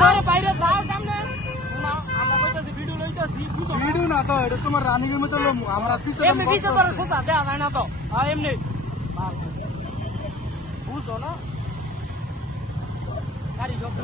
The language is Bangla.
আরে বাইরে যাও সামনে না আমরা কইতাছি ভিডিও লইতাছি বুঝো ভিডিও না তো এটা তোমার রানিং এর মতো লম আমরা পিছে এমনি পিছে ধরে সোজা দেয়া যায় না তো এমনি বুঝো না গাড়ি জব্দ